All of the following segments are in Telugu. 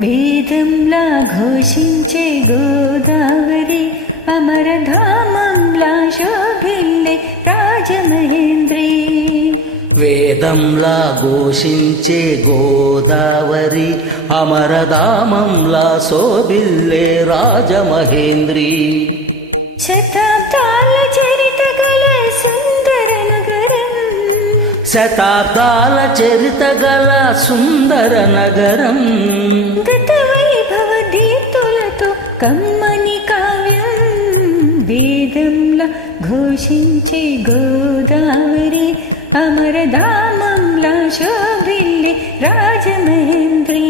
వేదంలా ఘోషించే గోదావరి అమరధామంలా శోభిల్లే రాజమహేంద్రి. వేదంలా ఘోషించే గోదావరి అమరధామంలా శోభిల్లే రాజమహేంద్రి. శతాబ్దాల శతాబ్దాల చరిత గల సుందర నగరం. గత వైభవ దీప్తులతో కమ్మని కావ్యం వేదంలో ఘోషించే గోదావరి అమరధామంలా శోభిల్లి రాజమహేంద్రీ.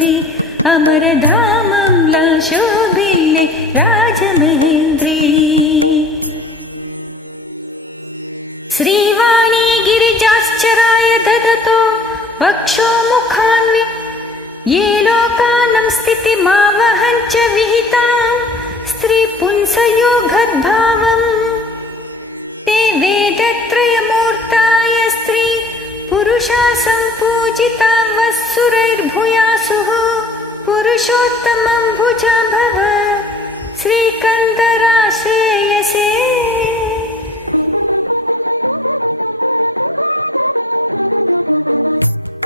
रि अमरधामं लाशोभिल्लि राजमहेन्द्री। श्रीवाणी श्रीवाणीगिरिजाश्चराय ददतो वक्षोमुखान्वि ये लोकानं स्थितिमावहं च विहितां स्त्रीपुंसयोगद्भावम् ते वेदत्रयमूर्ता पुरुषा सम्पूजिता वस्सुरैर्भूयासुः पुरुषोत्तमं भुजा भव श्रीकन्दराश्रेयसे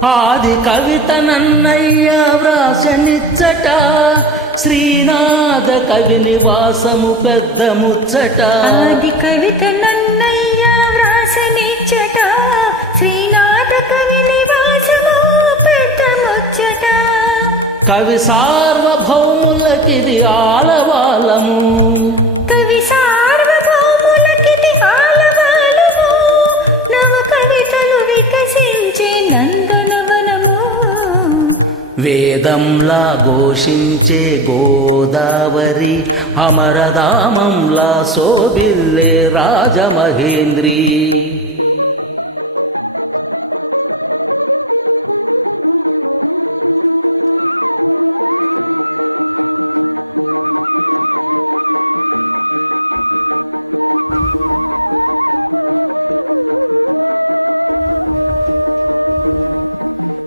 ఆది కవిత నన్నయ్య వ్రాసనిచ్చట శ్రీనాథ కవి నివాసము పెద్ద ముచ్చట ఆది కవిత కవి సార్వభౌములకిది ఆలవాలము. కవి సార్వభౌములకిది ఆలవాలము. నవ కవితలు వికసించే నందనవనము. వేదంలా ఘోషించే గోదావరి అమరధామంలా శోభిల్లే రాజమహేంద్రి.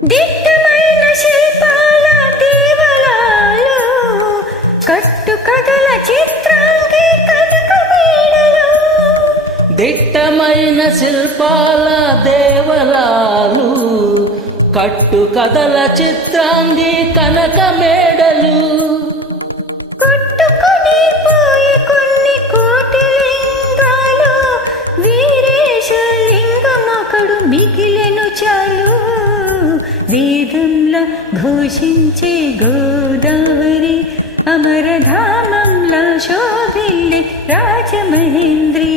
దిట్టమైన శిల్పాల దేవలాలు కట్టు కథల చిత్రాంగి కనక దిట్టమైన శిల్పాల దేవలాలు కట్టు కథల చిత్రాంగి కనక మేడలు ఘోషించే గోదావరి అమరధామంలా శోభిల్లే రాజమహేంద్రి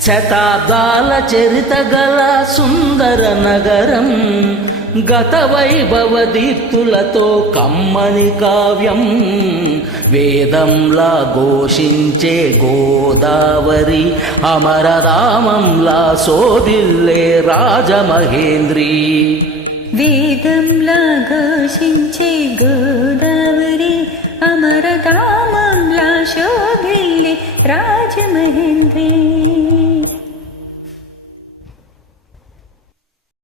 శతాబ్దాల చరిత గల సుందర నగరం గత వైభవ దీప్తులతో కమ్మని కావ్యం వేదంలా ఘోషించే గోదావరి అమరరామంలా శోభిల్లే రాజమహేంద్రీ. వేదంలా ఘోషించే గోదావరి